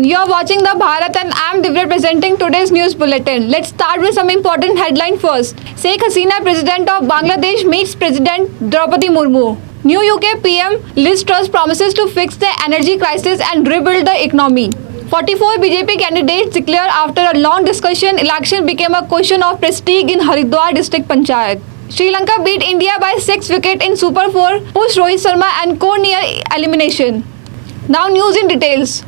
everyone, you are watching the Bharat and I am Divya presenting today's news bulletin. Let's start with some important headline first. Sheikh Hasina, President of Bangladesh, meets President Draupadi Murmu. New UK PM Liz Truss promises to fix the energy crisis and rebuild the economy. 44 BJP candidates declare after a long discussion, election became a question of prestige in Haridwar district panchayat. Sri Lanka beat India by 6 wickets in Super 4, pushed Rohit Sharma and co near elimination. Now news in details.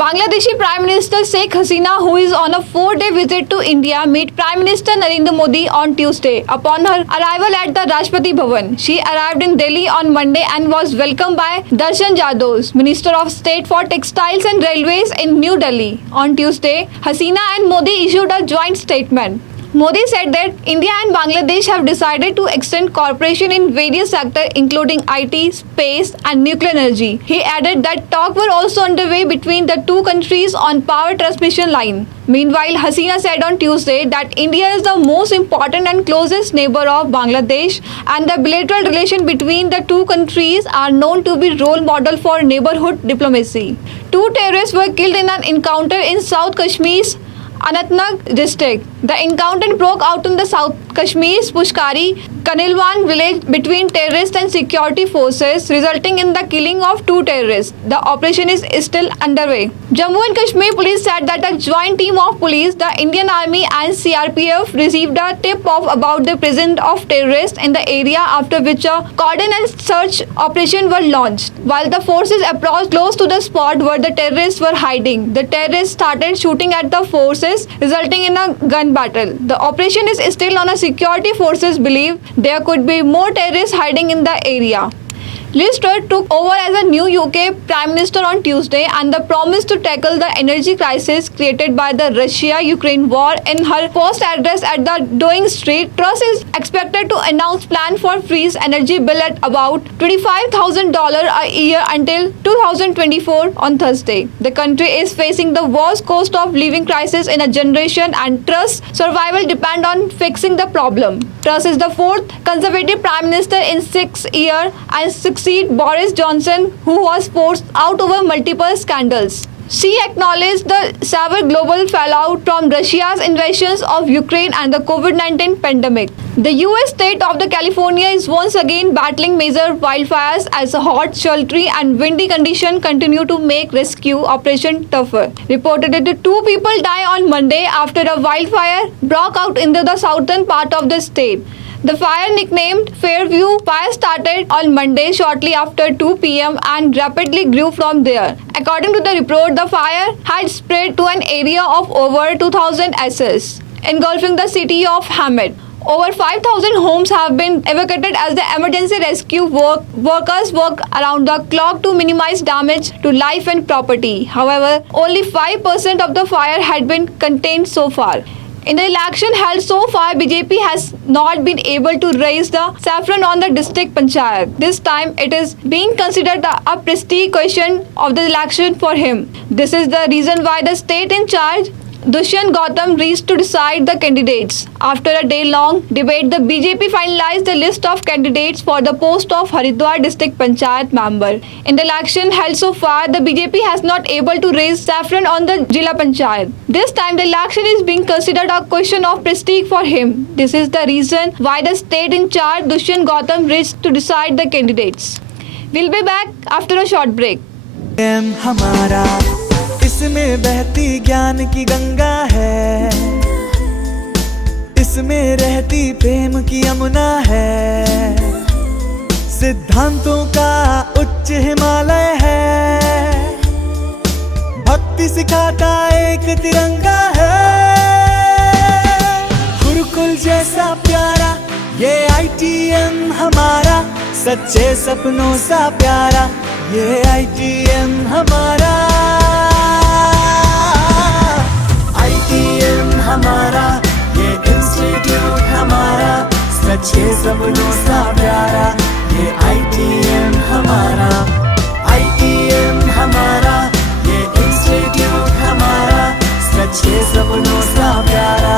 Bangladeshi Prime Minister Sheikh Hasina, who is on a 4-day visit to India, met Prime Minister Narendra Modi on Tuesday. Upon her arrival at the Rashtrapati Bhavan, she arrived in Delhi on Monday and was welcomed by Darshan Jadhav, Minister of State for Textiles and Railways in New Delhi. On Tuesday, Hasina and Modi issued a joint statement. Modi said that India and Bangladesh have decided to extend cooperation in various sectors including IT, space and nuclear energy. He added that talks were also underway between the two countries on power transmission line. Meanwhile, Hasina said on Tuesday that India is the most important and closest neighbor of Bangladesh and the bilateral relation between the two countries are known to be role model for neighborhood diplomacy. 2 terrorists were killed in an encounter in South Kashmir's Anantnag district. The encounter broke out in the South Kashmir's Pushkari Kanilwan village between terrorists and security forces, resulting in the killing of 2 terrorists. The operation is still underway. Jammu and Kashmir police said that a joint team of police, the Indian Army and CRPF received a tip-off about the presence of terrorists in the area, after which a cordon and search operation were launched. While the forces approached close to the spot where the terrorists were hiding, the terrorists started shooting at the forces, resulting in a gun battle. The operation is still on. Security forces believe there could be more terrorists hiding in the area. Liz Truss took over as a new UK Prime Minister on Tuesday, and the promise to tackle the energy crisis created by the Russia-Ukraine war. In her first address at the Downing Street, Truss is expected to announce plan for freeze energy bill at about $25,000 a year until 2024 on Thursday. The country is facing the worst cost of living crisis in a generation, and Truss' survival depends on fixing the problem. Truss is the 4th Conservative Prime Minister in 6 years and succeed Boris Johnson, who was forced out over multiple scandals. She acknowledged the severe global fallout from Russia's invasions of Ukraine and the COVID-19 pandemic. The U.S. state of the California is once again battling major wildfires as hot, sultry and windy conditions continue to make rescue operation tougher. Reportedly, 2 people died on Monday after a wildfire broke out into the southern part of the state. The fire, nicknamed Fairview Fire, started on Monday shortly after 2 p.m. and rapidly grew from there. According to the report, the fire had spread to an area of over 2,000 acres, engulfing the city of Hammett. Over 5,000 homes have been evacuated as the emergency rescue workers work around the clock to minimize damage to life and property. However, only 5% of the fire had been contained so far. In the election held so far, BJP has not been able to raise the saffron on the district panchayat. This time, it is being considered a prestige question of the election for him. This is the reason why the state in charge, Dushyant Gautam, reached to decide the candidates. After a day-long debate, the BJP finalized the list of candidates for the post of Haridwar District Panchayat member. In the election held so far, the BJP has not able to raise saffron on the Jila Panchayat. This time, the election is being considered a question of prestige for him. This is the reason why the state in charge, Dushyant Gautam, reached to decide the candidates. We'll be back after a short break. इसमें बहती ज्ञान की गंगा है, इसमें रहती प्रेम की यमुना है, सिद्धांतों का उच्च हिमालय है, भक्ति सिखाता एक तिरंगा है, गुरुकुल जैसा प्यारा ये ITM हमारा, सच्चे सपनों सा प्यारा ये ITM हमारा, हमारा ये इंस्टीट्यूट हमारा, सच्चे सपनों सा प्यारा ये ITM हमारा, ITM हमारा ये इंस्टीट्यूट हमारा, सच्चे सपनों सा प्यारा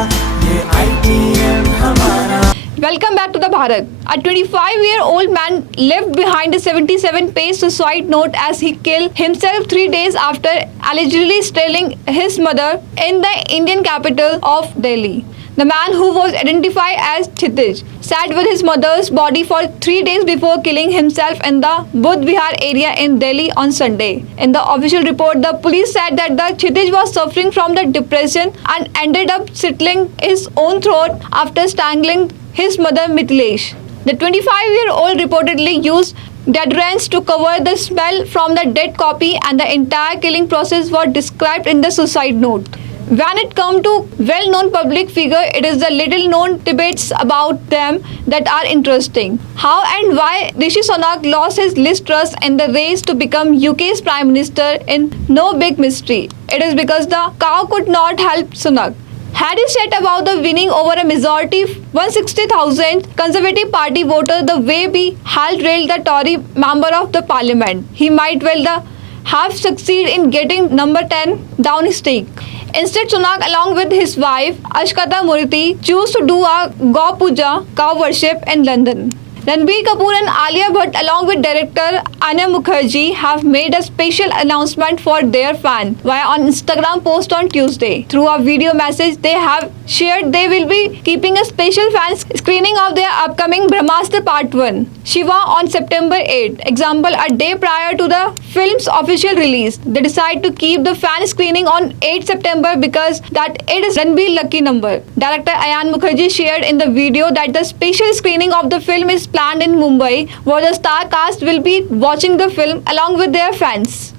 ये ITM हमारा. Welcome back to the Bharat. Bharat. A 25-year-old man left behind a 77-page suicide note as he killed himself 3 days after allegedly stealing his mother in the Indian capital of Delhi. The man, who was identified as Kshitij, sat with his mother's body for 3 days before killing himself in the Budh Vihar area in Delhi on Sunday. In the official report, the police said that the Kshitij was suffering from the depression and ended up slitting his own throat after strangling his mother Mithilesh. The 25-year-old reportedly used deodorants to cover the smell from the dead copy, and the entire killing process was described in the suicide note. When it comes to well-known public figure, it is the little-known debates about them that are interesting. How and why Rishi Sunak lost his trust in the race to become UK's Prime Minister is no big mystery. It is because the cow could not help Sunak. Had he set about the winning over a majority 160,000 Conservative Party voters the way we had railed the Tory member of the Parliament, he might well have succeeded in getting number 10 down his stake. Instead, Sunak, along with his wife Ashkata Murthy, chose to do a Gau Puja, cow worship in London. Ranbir Kapoor and Alia Bhatt, along with director Anya Mukherjee, have made a special announcement for their fans via an Instagram post on Tuesday. Through a video message they have shared, they will be keeping a special fan screening of their upcoming Brahmastra Part 1, Shiva, on September 8. Example, a day prior to the film's official release. They decide to keep the fan screening on 8 September because that it is Ranbir's lucky number. Director Ayan Mukherjee shared in the video that the special screening of the film is planned in Mumbai, where the star cast will be watching the film along with their fans.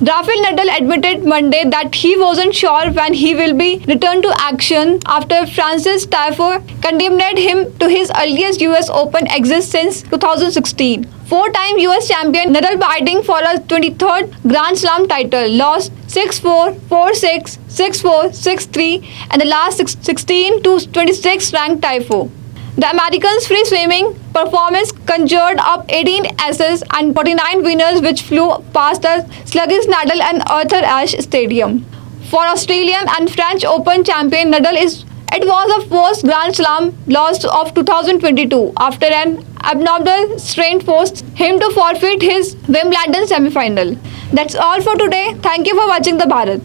Rafael Nadal admitted Monday that he wasn't sure when he will be returned to action after Francis Tiafoe condemned him to his earliest US Open exit since 2016. Four-time US champion Nadal, bidding for a 23rd Grand Slam title, lost 6-4, 4-6, 6-4, 6-3 and the last 16 to 26 ranked Tiafoe. The Americans' free swimming performance conjured up 18 aces and 49 winners, which flew past the sluggish Nadal and Arthur Ashe Stadium. For Australian and French Open champion Nadal, it was the first Grand Slam loss of 2022 after an abnormal strain forced him to forfeit his Wimbledon semi-final. That's all for today. Thank you for watching The Bharat.